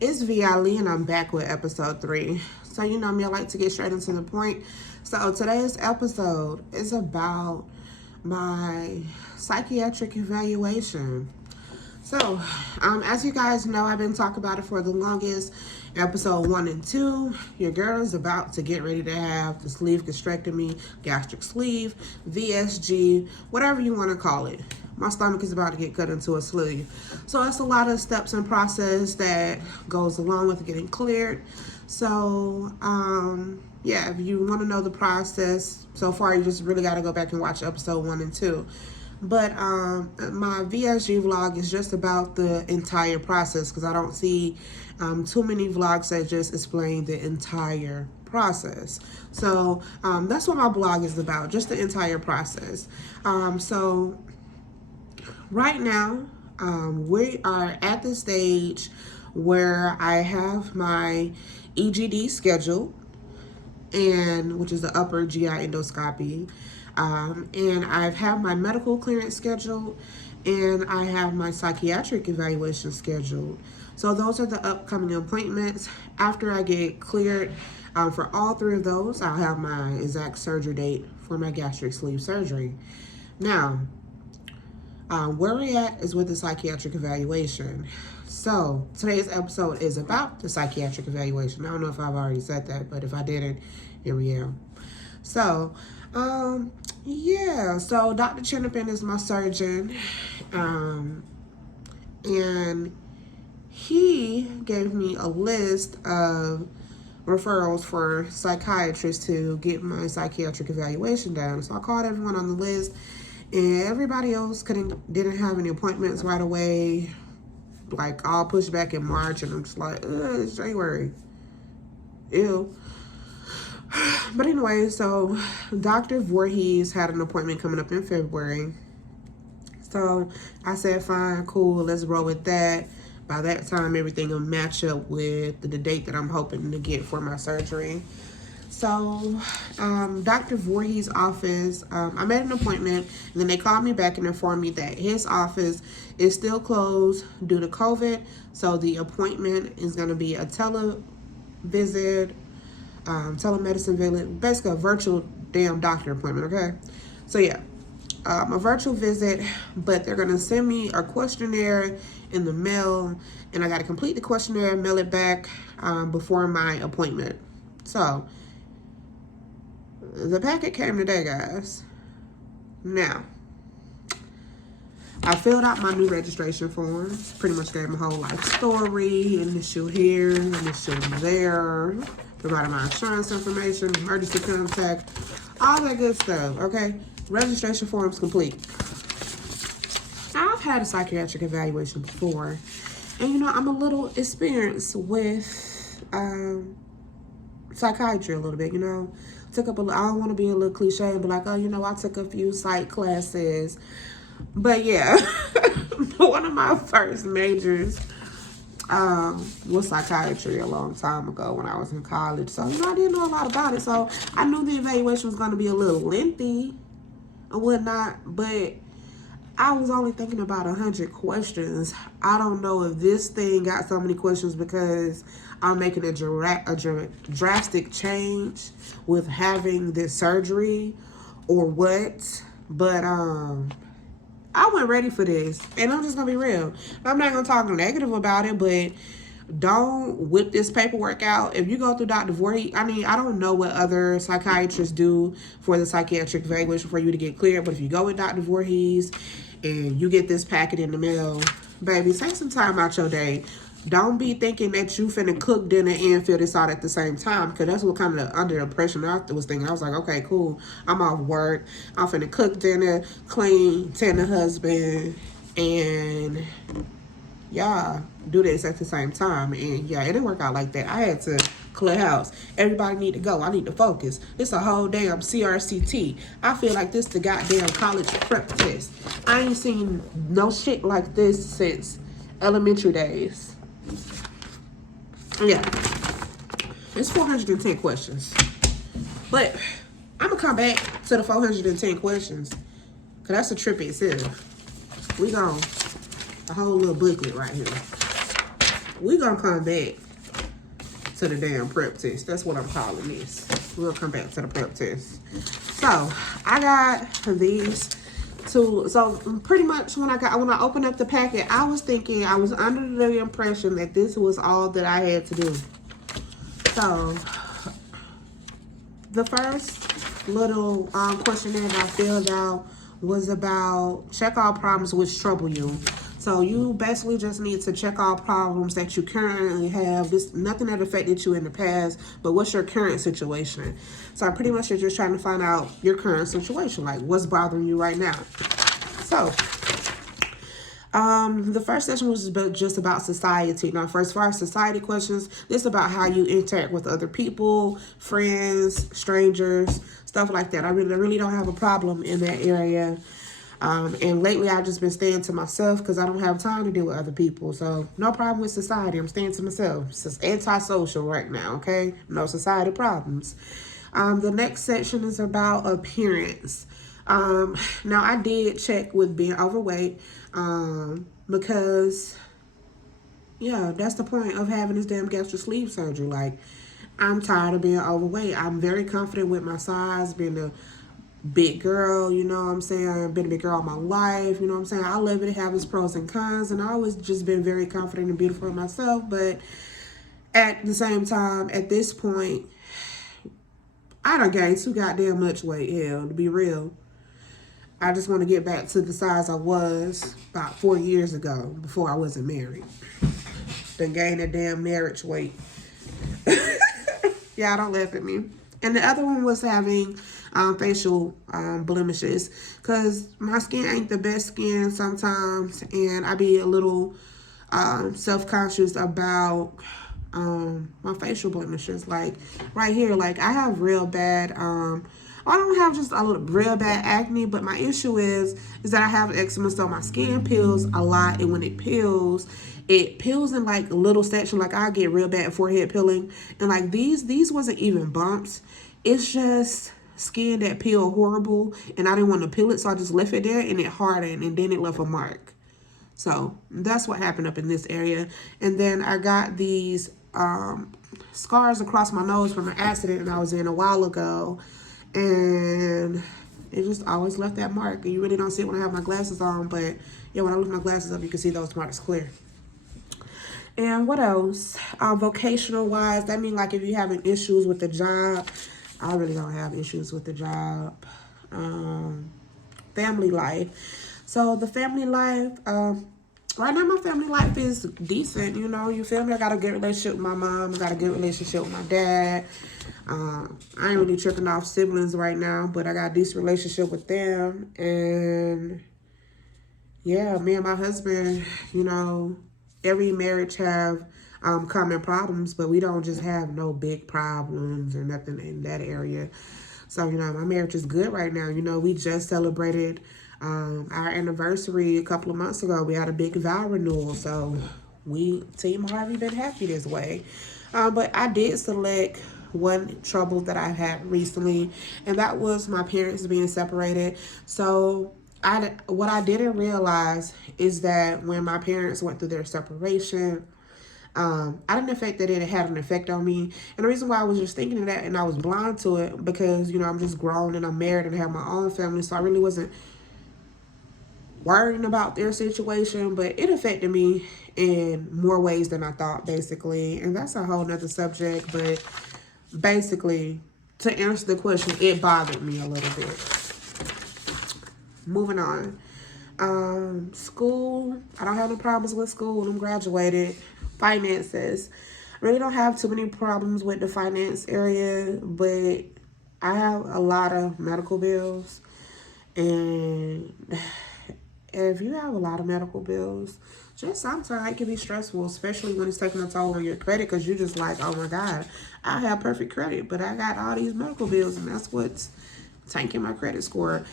It's V.I.Lee and I'm back with episode 3. So you know me, I like to get straight into the point. So today's episode is about my psychiatric evaluation. So, as you guys know, I've been talking about it for the longest. Episode 1 and 2, your girl is about to get ready to have the sleeve gastrectomy, gastric sleeve, VSG, whatever you want to call it. My stomach is about to get cut into a sleeve. So it's a lot of steps and process that goes along with getting cleared. So, yeah, if you want to know the process so far, you just really got to go back and watch episode 1 and 2. But my VSG vlog is just about the entire process because I don't see too many vlogs that just explain the entire process. So that's what my blog is about, just the entire process. So right now, we are at the stage where I have my EGD scheduled, and which is the upper GI endoscopy. And I've had my medical clearance scheduled, and I have my psychiatric evaluation scheduled. So those are the upcoming appointments. After I get cleared for all 3 of those, I'll have my exact surgery date for my gastric sleeve surgery. Now, where we're at is with the psychiatric evaluation. So today's episode is about the psychiatric evaluation. I don't know if I've already said that, but if I didn't, here we are. So, yeah, so Dr. Chenopin is my surgeon, and he gave me a list of referrals for psychiatrists to get my psychiatric evaluation done. So I called everyone on the list, and everybody else didn't have any appointments right away, like all pushed back in March, and I'm just like, it's January. Ew. But anyway, so Dr. Voorhees had an appointment coming up in February. So I said, fine, cool, let's roll with that. By that time, everything will match up with the date that I'm hoping to get for my surgery. So Dr. Voorhees' office, I made an appointment, and then they called me back and informed me that his office is still closed due to COVID. So the appointment is going to be a televisit, telemedicine visit, basically a virtual damn doctor appointment, okay? So yeah, a virtual visit, but they're gonna send me a questionnaire in the mail, and I gotta complete the questionnaire and mail it back before my appointment. So the packet came today, guys. Now, I filled out my new registration forms, pretty much gave my whole life story, initial here, initial there, provided my insurance information, emergency contact, all that good stuff, okay? Registration forms complete. Now, I've had a psychiatric evaluation before, and you know, I'm a little experienced with psychiatry a little bit, you know? I don't want to be a little cliche and be like, oh, you know, I took a few psych classes. But yeah, one of my first majors was psychiatry a long time ago when I was in college. So, you know, I didn't know a lot about it. So I knew the evaluation was going to be a little lengthy and whatnot, but I was only thinking about 100 questions. I don't know if this thing got so many questions because I'm making a drastic change with having this surgery or what, but I wasn't ready for this, and I'm just gonna be real. I'm not gonna talk negative about it, but don't whip this paperwork out. If you go through Dr. Voorhees, I mean, I don't know what other psychiatrists do for the psychiatric evaluation for you to get cleared, but if you go with Dr. Voorhees and you get this packet in the mail, baby, take some time out your day. Don't be thinking that you finna cook dinner and fill this out at the same time, because that's what kind of under the impression I was thinking. I was like, okay, cool. I'm off work. I'm finna cook dinner, clean, tend the husband, and yeah, do this at the same time. And yeah, it didn't work out like that. I had to clear house. Everybody need to go. I need to focus. It's a whole damn CRCT. I feel like this the goddamn college prep test. I ain't seen no shit like this since elementary days. Yeah, it's 410 questions, but I'm gonna come back to the 410 questions because that's a trip itself. We gon' a whole little booklet right here. we're going to come back to the damn prep test. That's what I'm calling this. We'll come back to the prep test. So, I got these two. So, pretty much when I opened up the packet, I was under the impression that this was all that I had to do. So, the first little questionnaire that I filled out was about check all problems which trouble you. So you basically just need to check all problems that you currently have. This nothing that affected you in the past, but what's your current situation? So pretty much you're just trying to find out your current situation, like what's bothering you right now. So the first session was just about society. Now, first, as far as society questions, this is about how you interact with other people, friends, strangers, stuff like that. I really don't have a problem in that area. And lately, I've just been staying to myself because I don't have time to deal with other people. So, no problem with society. I'm staying to myself. It's just antisocial right now, okay? No society problems. The next section is about appearance. Now, I did check with being overweight because, yeah, that's the point of having this damn gastric sleeve surgery. Like, I'm tired of being overweight. I'm very confident with my size, being a big girl, you know what I'm saying? I've been a big girl all my life, you know what I'm saying? I love it. It has its pros and cons, and I always just been very confident and beautiful in myself. But at the same time, at this point, I done gained too goddamn much weight, hell, to be real. I just want to get back to the size I was about 4 years ago, before I wasn't married. Done gained that damn marriage weight. Yeah, don't laugh at me. And the other one was having facial blemishes, because my skin ain't the best skin sometimes, and I be a little self-conscious about my facial blemishes. Like right here, like I have real bad I don't have just a little real bad acne, but my issue is that I have eczema, so my skin peels a lot, and when it peels in like a little section. Like I get real bad forehead peeling, and like these wasn't even bumps. It's just skin that peeled horrible, and I didn't want to peel it, so I just left it there, and it hardened, and then it left a mark. So that's what happened up in this area. And then I got these scars across my nose from an accident that I was in a while ago, and it just always left that mark. And you really don't see it when I have my glasses on, but yeah, when I lift my glasses up, you can see those marks clear. And what else? Vocational wise, that means like if you're having issues with the job. I really don't have issues with the job. Family life. So the family life, right now my family life is decent, you know, you feel me? I got a good relationship with my mom. I got a good relationship with my dad. I ain't really tripping off siblings right now, but I got a decent relationship with them. And yeah, me and my husband, you know, every marriage have common problems, but we don't just have no big problems or nothing in that area. So, you know, my marriage is good right now. You know, we just celebrated our anniversary a couple of months ago. We had a big vow renewal, so Team Harvey been happy this way. But I did select one trouble that I've had recently, and that was my parents being separated. So what I didn't realize is that when my parents went through their separation, I didn't think that it had an effect on me. And the reason why I was just thinking of that and I was blind to it, because, you know, I'm just grown and I'm married and have my own family, so I really wasn't worrying about their situation, but it affected me in more ways than I thought, basically. And that's a whole nother subject, but basically, to answer the question, it bothered me a little bit. Moving on. School, I don't have any problems with school. I'm graduated. Finances, I really don't have too many problems with the finance area, but I have a lot of medical bills. And if you have a lot of medical bills, just sometimes it can be stressful, especially when it's taking a toll on your credit, because you're just like, oh my God, I have perfect credit, but I got all these medical bills, and that's what's tanking my credit score.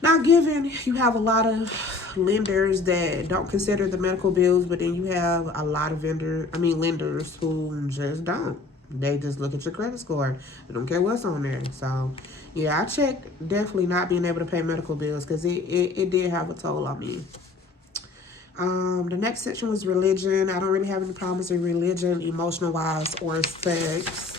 Now, given you have a lot of lenders that don't consider the medical bills, but then you have a lot of lenders who just don't. They just look at your credit score. They don't care what's on there. So, yeah, I checked definitely not being able to pay medical bills, because it did have a toll on me. The next section was religion. I don't really have any problems with religion, emotional wise, or sex.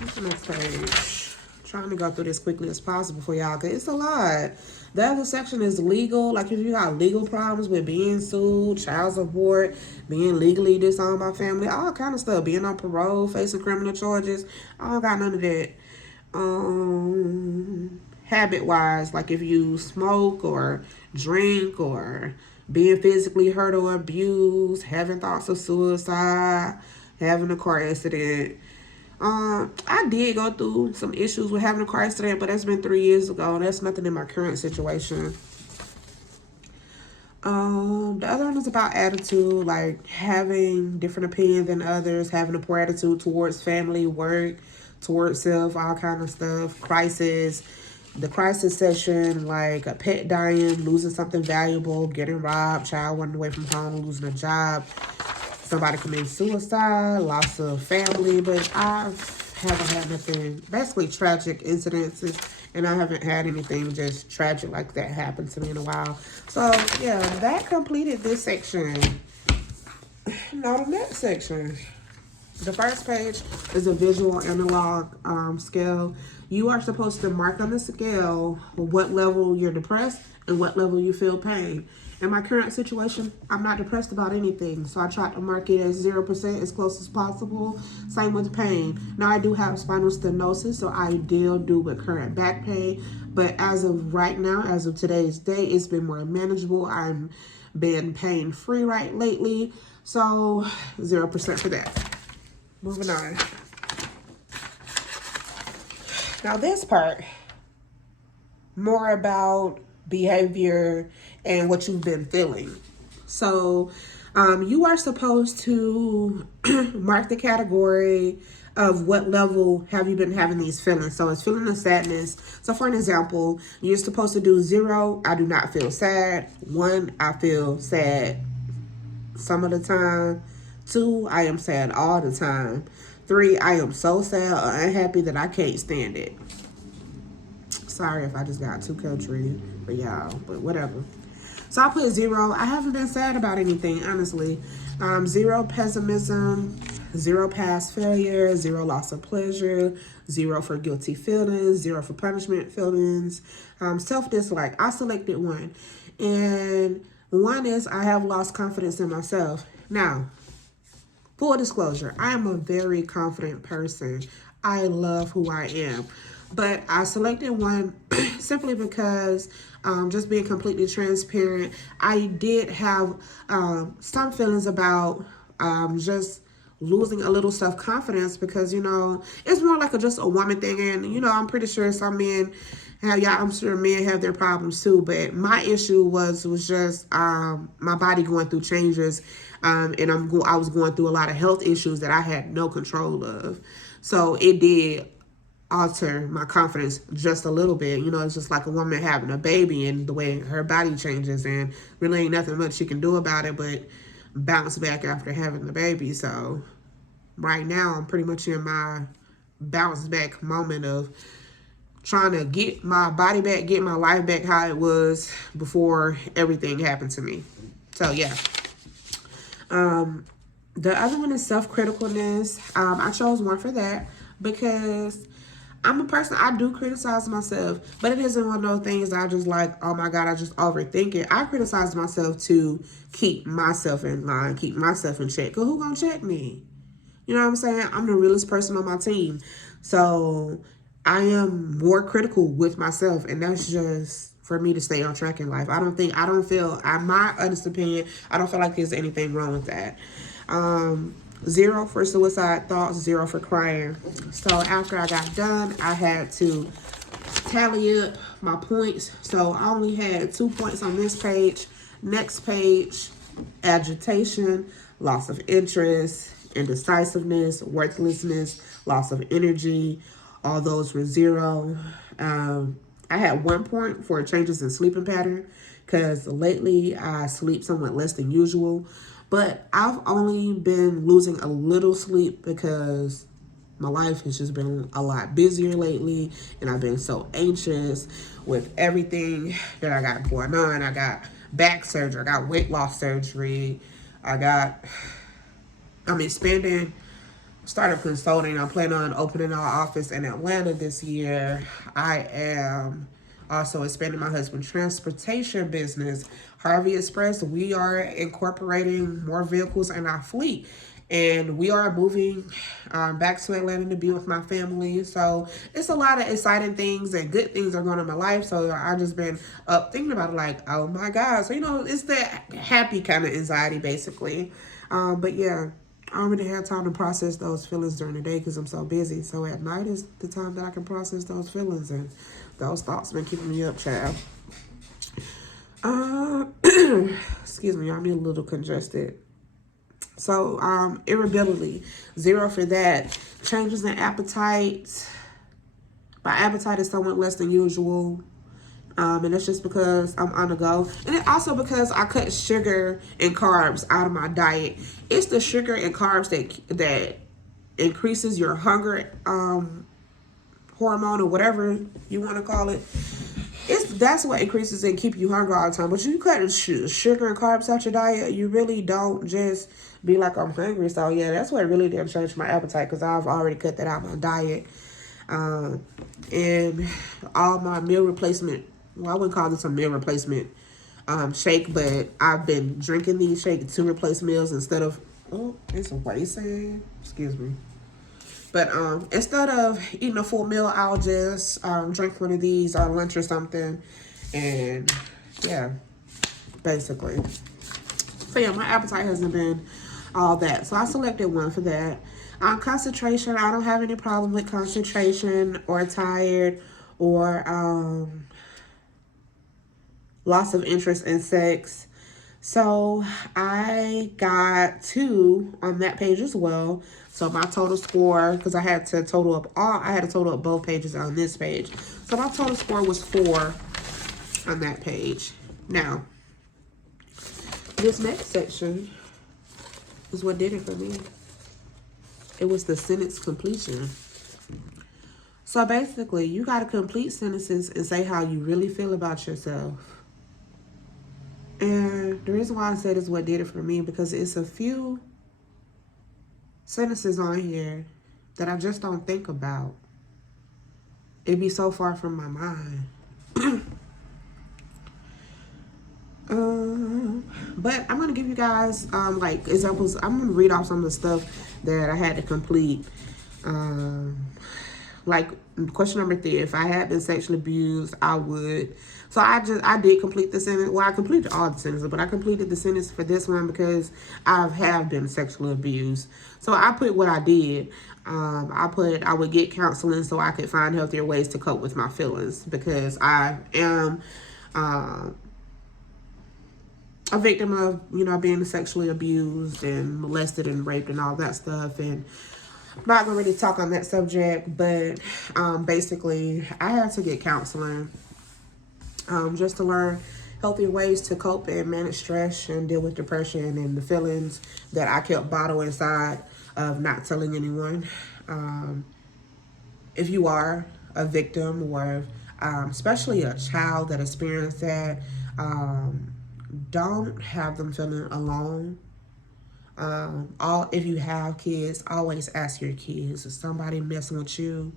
What's the next page? Trying to go through this quickly as possible for y'all, because it's a lot. The other section is legal. Like if you got legal problems with being sued, child support, being legally disowned by family, all kind of stuff. Being on parole, facing criminal charges. I don't got none of that. Habit-wise, like if you smoke or drink or being physically hurt or abused, having thoughts of suicide, having a car accident. I did go through some issues with having a car accident, but that's been 3 years ago. That's nothing in my current situation. The other one is about attitude, like having different opinions than others, having a poor attitude towards family, work, towards self, all kind of stuff. Crisis, the crisis session, like a pet dying, losing something valuable, getting robbed, child running away from home, losing a job, somebody committing suicide, loss of family. But I haven't had nothing, basically tragic incidences, and I haven't had anything just tragic like that happen to me in a while. So yeah, that completed this section. Now the next section. The first page is a visual analog scale. You are supposed to mark on the scale what level you're depressed and what level you feel pain. In my current situation, I'm not depressed about anything, so I try to mark it as 0% as close as possible. Same with pain. Now I do have spinal stenosis, so I deal with current back pain, but as of right now, as of today's day, it's been more manageable. I'm been pain-free lately, so 0% for that. Moving on. Now this part, more about behavior and what you've been feeling. So you are supposed to mark the category of what level have you been having these feelings. So it's feeling of sadness. So for an example, you're supposed to do 0, I do not feel sad. 1, I feel sad some of the time. 2, I am sad all the time. 3, I am so sad or unhappy that I can't stand it. Sorry if I just got too country for y'all, but whatever. So I put 0. I haven't been sad about anything, honestly. 0 pessimism, 0 past failure, 0 loss of pleasure, 0 for guilty feelings, 0 for punishment feelings, self-dislike. I selected 1. And 1 is I have lost confidence in myself. Now, full disclosure, I am a very confident person. I love who I am. But I selected 1 simply because, just being completely transparent, I did have some feelings about just losing a little self-confidence because, you know, it's more like just a woman thing. And, you know, I'm pretty sure some men I'm sure men have their problems too. But my issue was just my body going through changes. And I was going through a lot of health issues that I had no control of. So it did alter my confidence just a little bit. You know, it's just like a woman having a baby and the way her body changes, and really ain't nothing much she can do about it but bounce back after having the baby. So right now I'm pretty much in my bounce back moment of trying to get my body back, get my life back how it was before everything happened to me. So yeah. The other one is self-criticalness. I chose 1 for that because I'm a person, I do criticize myself, but it isn't one of those things that I just like, oh my God, I just overthink it. I criticize myself to keep myself in line, keep myself in check. Because who gonna check me? You know what I'm saying? I'm the realest person on my team. So I am more critical with myself, and that's just for me to stay on track in life. My honest opinion, I don't feel like there's anything wrong with that. 0 for suicide thoughts, 0 for crying. So after I got done, I had to tally up my points. So I only had 2 points on this page. Next page, agitation, loss of interest, indecisiveness, worthlessness, loss of energy. All those were 0. I had 1 point for changes in sleeping pattern because lately I sleep somewhat less than usual. But I've only been losing a little sleep because my life has just been a lot busier lately, and I've been so anxious with everything that I got going on. I got back surgery, I got weight loss surgery, I'm expanding, started consulting. I'm planning on opening our office in Atlanta this year. I am also expanding my husband's transportation business, Harvey Express. We are incorporating more vehicles in our fleet. And we are moving back to Atlanta to be with my family. So it's a lot of exciting things and good things are going on in my life. So I just been up thinking about it like, oh my God. So, it's that happy kind of anxiety basically. But yeah, I don't really have time to process those feelings during the day because I'm so busy. So at night is the time that I can process those feelings, and those thoughts been keeping me up, child. Excuse me, I'm a little congested. So, irritability, 0 for that. Changes in appetite. My appetite is somewhat less than usual. And that's just because I'm on the go. And it also because I cut sugar and carbs out of my diet. It's the sugar and carbs that increases your hunger hormone or whatever you want to call it. That's what increases and keep you hungry all the time. But you cut sugar and carbs out your diet, you really don't just be like, I'm hungry. So yeah, that's what really did change my appetite, because I've already cut that out of my diet. And all my meal replacement, well, I wouldn't call this a meal replacement shake, but I've been drinking these shakes to replace meals instead of, it's racing, excuse me. But instead of eating a full meal, I'll just drink one of these on lunch or something. And yeah, basically. So yeah, my appetite hasn't been all that. So I selected one for that. Concentration, I don't have any problem with concentration or tired or loss of interest in sex. So I got 2 on that page as well. So my total score, because I had to total up both pages on this page. So my total score was 4 on that page. Now, this next section is what did it for me. It was the sentence completion. So basically, you got to complete sentences and say how you really feel about yourself. And the reason why I said is what did it for me, because it's a few sentences on here that I just don't think about. It'd be so far from my mind. But I'm going to give you guys like examples. I'm going to read off some of the stuff that I had to complete. Like question number 3, if I had been sexually abused, I would. So I did complete the sentence. Well, I completed all the sentences, but I completed the sentence for this one because I have been sexually abused. So I put what I did. I put I would get counseling so I could find healthier ways to cope with my feelings, because I am a victim of, being sexually abused and molested and raped and all that stuff. And I'm not going to really talk on that subject, but basically I had to get counseling just to learn healthier ways to cope and manage stress and deal with depression and the feelings that I kept bottled inside of not telling anyone. If you are a victim, or especially a child that experienced that, don't have them feeling alone. If you have kids, always ask your kids, is somebody messing with you?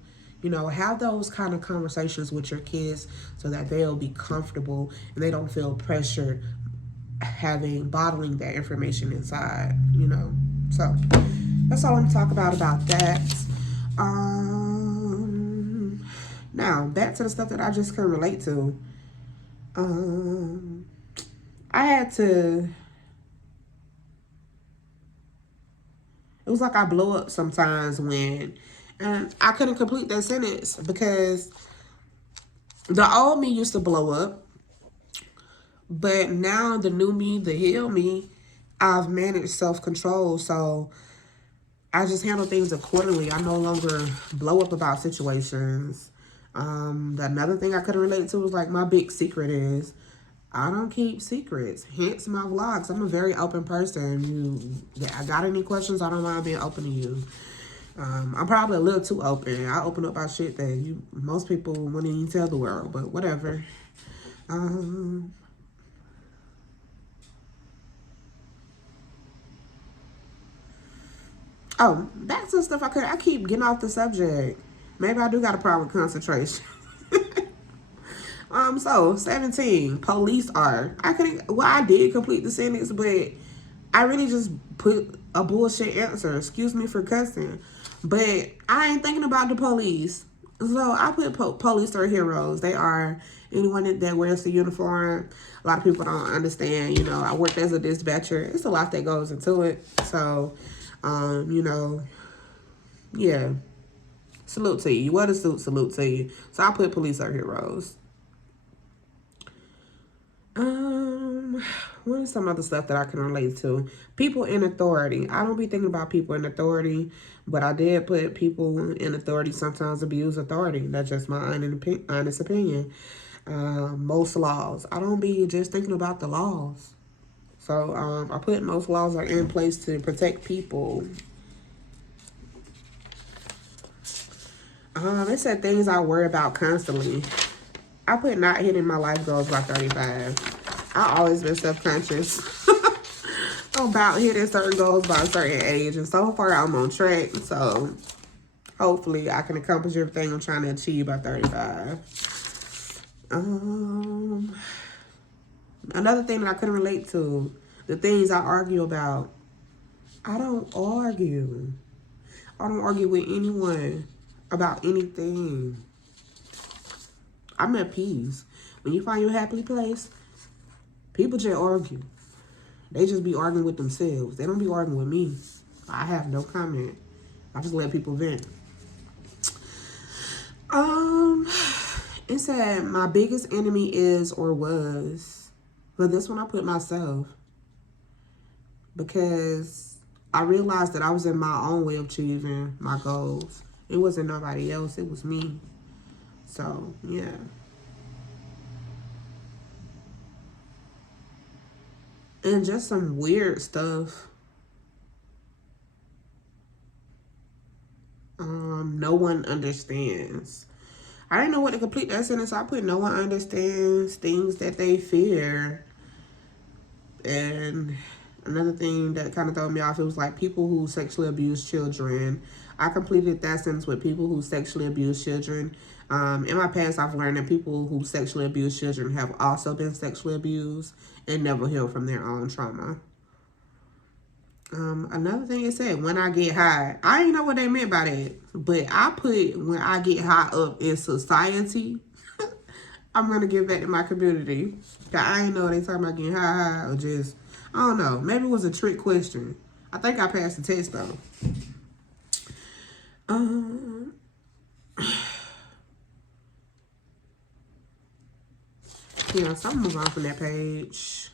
Have those kind of conversations with your kids so that they'll be comfortable and they don't feel pressured bottling that information inside, So that's all I'm going to talk about that. Now, back to the stuff that I just can relate to. It was like I blow up sometimes and I couldn't complete that sentence because the old me used to blow up, but now the new me, the healed me, I've managed self-control. So I just handle things accordingly. I no longer blow up about situations. Another thing I couldn't relate to was like my big secret is I don't keep secrets, hence my vlogs. I'm a very open person. I got any questions, I don't mind being open to you. I'm probably a little too open. I open up about shit that most people wouldn't even tell the world, but whatever. Oh, back to the stuff I keep getting off the subject. Maybe I do got a problem with concentration. So 17, police are. I did complete the sentence, but I really just put a bullshit answer. Excuse me for cussing. But I ain't thinking about the police. So I put police are heroes. They are anyone that wears the uniform. A lot of people don't understand. I worked as a dispatcher. It's a lot that goes into it. So, yeah. Salute to you. You wear the suit, salute to you. So I put police are heroes. What is some other stuff that I can relate to? People in authority. I don't be thinking about people in authority, but I did put people in authority sometimes abuse authority. That's just my honest opinion. Most laws. I don't be just thinking about the laws. So I put most laws are in place to protect people. It said things I worry about constantly. I put not hitting my life goals by 35. I always been self-conscious about hitting certain goals by a certain age. And so far, I'm on track. So, hopefully, I can accomplish everything I'm trying to achieve by 35. Another thing that I couldn't relate to, the things I argue about. I don't argue. I don't argue with anyone about anything. I'm at peace. When you find your happy place, people just argue. They just be arguing with themselves. They don't be arguing with me. I have no comment. I just let people vent. It said my biggest enemy is or was. But this one I put myself. Because I realized that I was in my own way of achieving my goals. It wasn't nobody else. It was me. So, yeah. And just some weird stuff. No one understands. I didn't know what to complete that sentence. I put no one understands things that they fear. And another thing that kind of threw me off, it was like people who sexually abuse children. I completed that sentence with people who sexually abuse children. In my past, I've learned that people who sexually abuse children have also been sexually abused and never healed from their own trauma. Another thing it said, when I get high. I didn't know what they meant by that. But I put when I get high up in society, I'm going to give back to my community. I didn't know they talking about getting high or just, I don't know. Maybe it was a trick question. I think I passed the test though. Yeah, so I'm moving on from that page.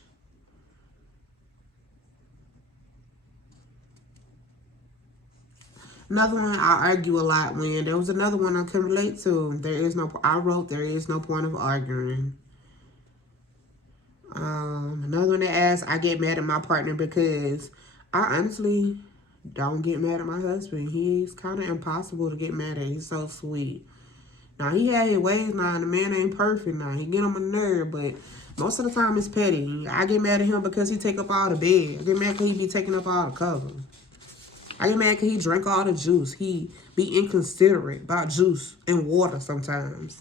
Another one I argue a lot when. There was another one I couldn't relate to. I wrote, there is no point of arguing. Another one that asked, I get mad at my partner because I honestly don't get mad at my husband. He's kind of impossible to get mad at. He's so sweet. Now, he had his ways now, and the man ain't perfect now. He get on my nerve, but most of the time it's petty. I get mad at him because he take up all the bed. I get mad because he be taking up all the cover. I get mad because he drank all the juice. He be inconsiderate about juice and water sometimes.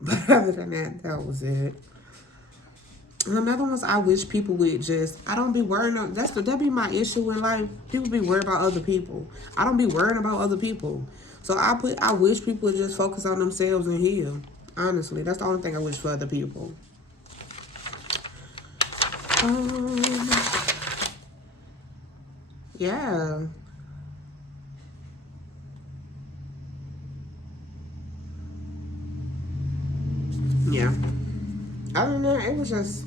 But other than that, that was it. Another one was I wish people would just, I don't be worrying. That be my issue in life. People be worried about other people. I don't be worrying about other people. So I wish people would just focus on themselves and heal. Honestly, that's the only thing I wish for other people. Yeah. Yeah. Other than that, it was just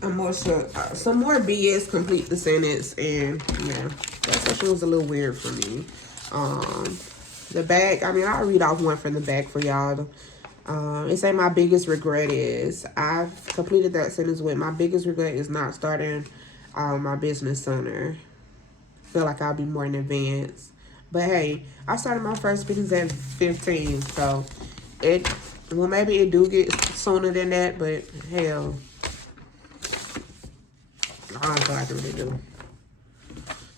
some more BS complete the sentence, and yeah, that section was a little weird for me. The back, I'll read off one from the back for y'all. It say my biggest regret is, I've completed that sentence with my biggest regret is not starting my business sooner. Feel like I'll be more in advance. But hey, I started my first videos at 15, so well, maybe it do get sooner than that, but hell, I don't feel like it really do.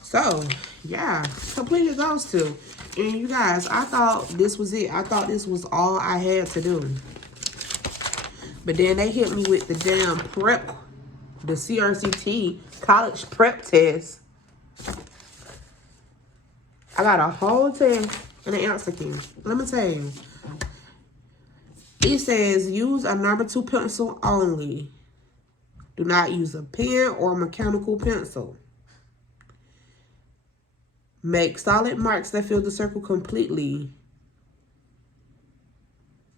So, yeah, completed those two. And you guys, I thought this was it. I thought this was all I had to do. But then they hit me with the damn prep, the CRCT college prep test. I got a whole test and an answer key. Let me tell you. It says use a number 2 pencil only. Do not use a pen or mechanical pencil. Make solid marks that fill the circle completely.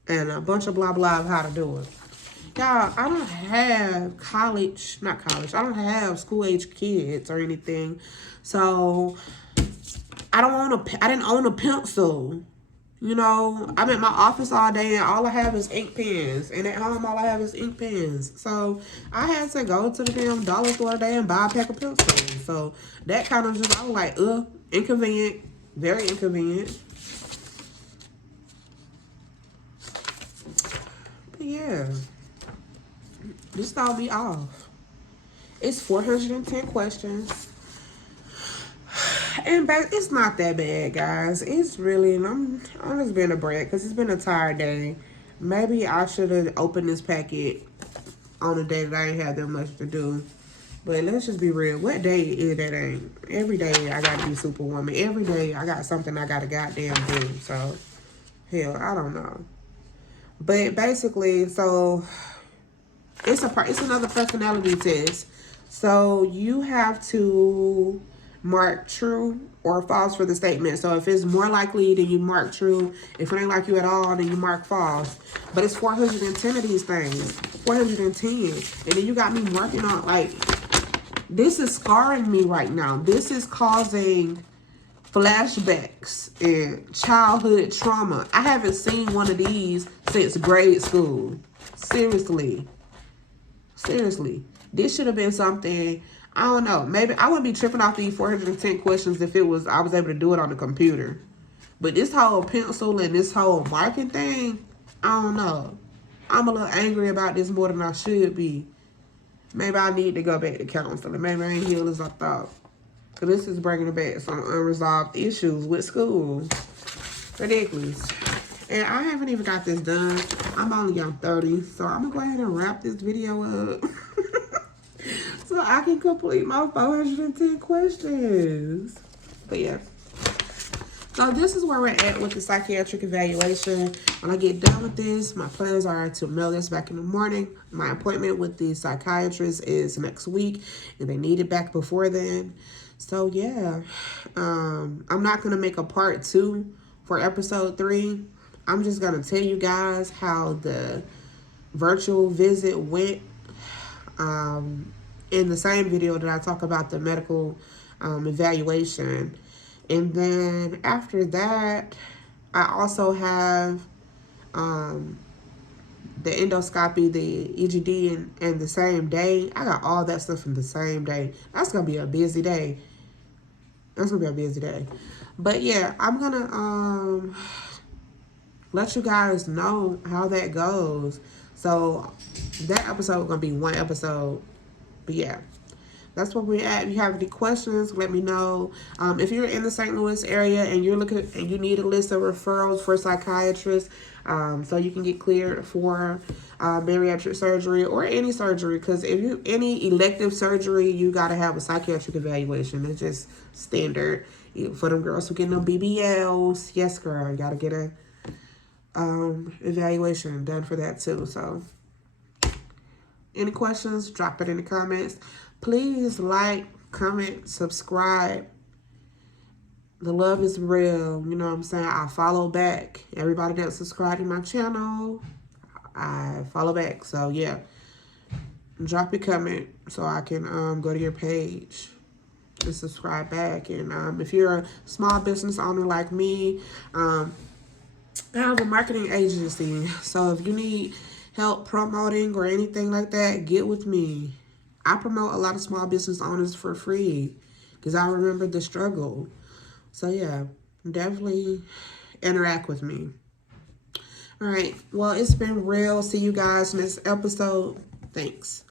And a bunch of blah blah of how to do it. Y'all, I don't have I don't have school-age kids or anything. So, I didn't own a pencil. You know, I'm at my office all day and all I have is ink pens. And at home, all I have is ink pens. So, I had to go to the damn dollar store today and buy a pack of pencils. So, that kind of just, I was like, inconvenient. Very inconvenient. But yeah. This threw me off. It's 410 questions. And it's not that bad, guys. It's really, I'm just being a brat because it's been a tired day. Maybe I should have opened this packet on a day that I ain't had that much to do. But let's just be real. What day is that ain't? Every day I gotta be Superwoman. Every day I got something I gotta goddamn do. So, hell, I don't know. But basically, so it's another personality test. So you have to mark true or false for the statement. So if it's more likely, then you mark true. If it ain't like you at all, then you mark false. But it's 410 of these things. 410. And then you got me working on, like, this is scarring me right now. This is causing flashbacks and childhood trauma. I haven't seen one of these since grade school. Seriously. Seriously. This should have been something, I don't know. Maybe I wouldn't be tripping off these 410 questions if I was able to do it on the computer. But this whole pencil and this whole marking thing, I don't know. I'm a little angry about this more than I should be. Maybe I need to go back to counseling. Maybe I ain't healed as I thought. Because this is bringing back some unresolved issues with school. Ridiculous. And I haven't even got this done. I'm only on 30. So I'm going to go ahead and wrap this video up. So I can complete my 410 questions. But yeah. So this is where we're at with the psychiatric evaluation. When I get done with this, my plans are to mail this back in the morning. My appointment with the psychiatrist is next week. And they need it back before then. So yeah. I'm not going to make a part 2 for episode 3. I'm just going to tell you guys how the virtual visit went. In the same video that I talk about the medical evaluation. And then after that, I also have the endoscopy, the EGD, and the same day. I got all that stuff in the same day. That's going to be a busy day. That's going to be a busy day. But yeah, I'm going to let you guys know how that goes. So that episode is going to be one episode. But yeah, that's where we're at. If you have any questions, let me know. If you're in the St. Louis area and you're looking and you need a list of referrals for psychiatrists, so you can get cleared for bariatric surgery or any surgery, because if you any elective surgery, you gotta have a psychiatric evaluation. It's just standard for them girls who get them BBLs. Yes, girl, you gotta get a evaluation done for that too. So any questions, drop it in the comments. Please like, comment, subscribe. The love is real. You know what I'm saying? I follow back. Everybody that's subscribed to my channel, I follow back. So yeah, drop your comment so I can go to your page and subscribe back. And if you're a small business owner like me, I have a marketing agency. So if you need help promoting or anything like that, get with me. I promote a lot of small business owners for free because I remember the struggle. So yeah, definitely interact with me. All right. Well, it's been real. See you guys next episode. Thanks.